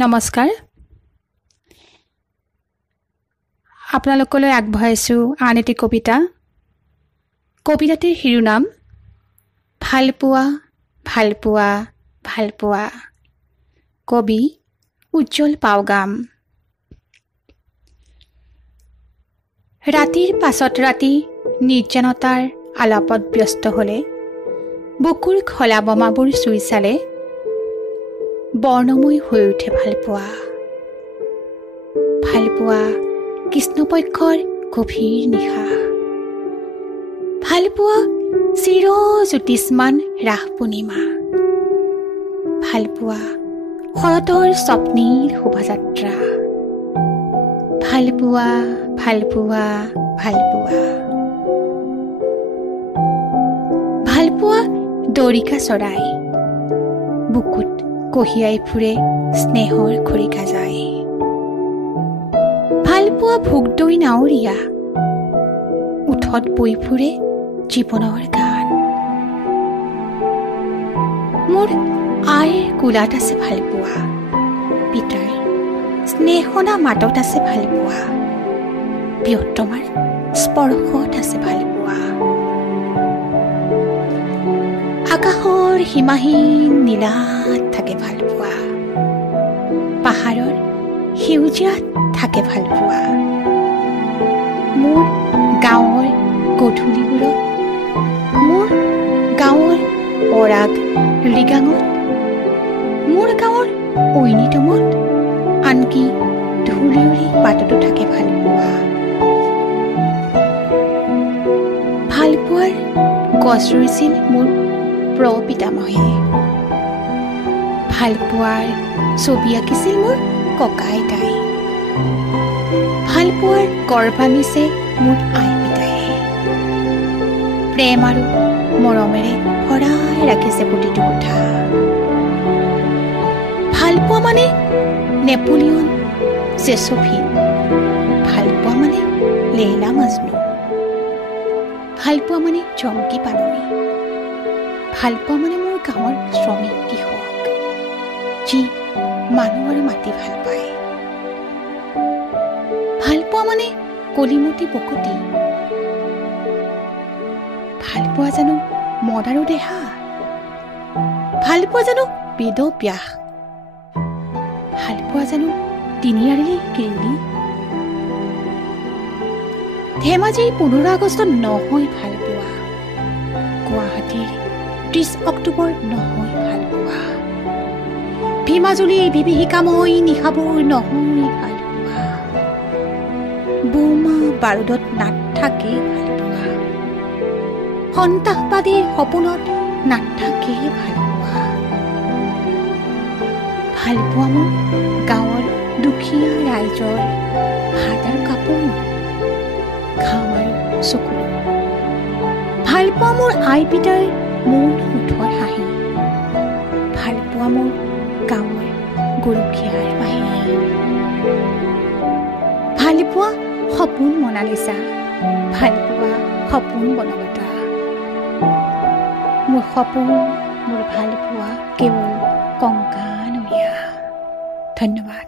নমস্কাৰ আপোনালোকলৈ আগবঢ়াইছো আন এটি কবিতা কবিতাটিৰ শিৰোনাম ভালপোৱা ভালপোৱা ভালপোৱা কবি উজ্জ্বল পাওগাম ৰাতিৰ পাছত ৰাতি নিৰ্জনতাৰ আলাপত ব্যস্ত হলে বুকুৰ খলা বমাবোৰ চুই চালে বৰ্ণময় হৈ উঠে ভালপোৱা ভালপোৱা কৃষ্ণপক্ষৰ গভীৰ নিশা ভালপোৱা চিৰ জ্যোতিষ্মান ৰাস পূৰ্ণিমা ভালপোৱা শৰতৰ স্বপ্নীৰ শোভাযাত্ৰা ভালপোৱা ভালপোৱা ভালপোৱা ভালপোৱা দৰিকা চৰাই বুকুত কঢ়িয়াই ফুৰে স্নেহৰ খৰিকা যায় ভালপোৱা ভোগদৈ নাৱৰীয়া উঠত বৈ ফুৰে জীৱনৰ গান মোৰ আইৰ কোলাত আছে ভালপোৱা পিতাৰ স্নেহনা মাতত আছে ভালপোৱা প্ৰিয়তমাৰ স্পৰ্শত আছে ভালপোৱা আকাশৰ সীমাহীন নীলাত থাকে ভালপোৱা পাহাৰৰ সেউজীয়াত থাকে ভালপোৱা মোৰ গাঁৱৰ গধূলিবোৰত মোৰ গাঁৱৰ পৰাগ ৰিগাঙত মোৰ গাঁৱৰ ঐনিতমত আনকি ধূলিউৰি বাটতো থাকে ভালপোৱা ভালপোৱাৰ গছ ৰুইছিল মোৰ প্ৰপিতামহে ভালপোৱাৰ ছবি আঁকিছিল মোৰ ককা আইতাই ভালপোৱাৰ গৰ্ভ আনিছে মোৰ আই পিতাইহে প্ৰেম আৰু মৰমেৰে ভৰাই ৰাখিছে প্ৰতিটো কথা ভালপোৱা মানে নেপোলিয়ন জেছফিন ভালপোৱা মানে লেইলা মাজনু ভালপোৱা মানে জংকী পানৈ ভালপোৱা মানে মোৰ গাঁৱৰ শ্ৰমিক কৃষক যি মানুহ আৰু মাটি ভাল পায় ভালপোৱা মানে কলিমতি বকতি ভালপোৱা জানো মদ আৰু দেহা ভালপোৱা জানো বেদ ব্যাস ভালপোৱা জানো তিনিআলি কিৰিলি ধেমাজিৰ 15 আগষ্টত নহয় ভালপোৱা গুৱাহাটীৰ 30 অক্টোবৰ নহয় ভালপোৱা ভীমাজুলিৰ বিভীষিকাময় নিশাবোৰ নহয় ভালপোৱা বোমা বাৰুদত নাথাকে ভালপোৱা সন্ত্ৰাসবাদীৰ সপোনত নাথাকে ভালপোৱা ভালপোৱা মোৰ গাঁৱৰ দুখীয়া ৰাইজৰ ভাত আৰু কাপোৰ ঘাম আৰু চকু ভালপোৱা মোৰ আই পিতাৰ মন ওঠৰ হাঁহি ভালপোৱা মোৰ গাঁৱৰ গৰখীয়াৰ বাঁহী ভালপোৱা সপোন মনালিছা ভালপোৱা সপোন বনলতা মোৰ সপোন মোৰ ভালপোৱা কেৱল কংকানৰীয়া ধন্যবাদ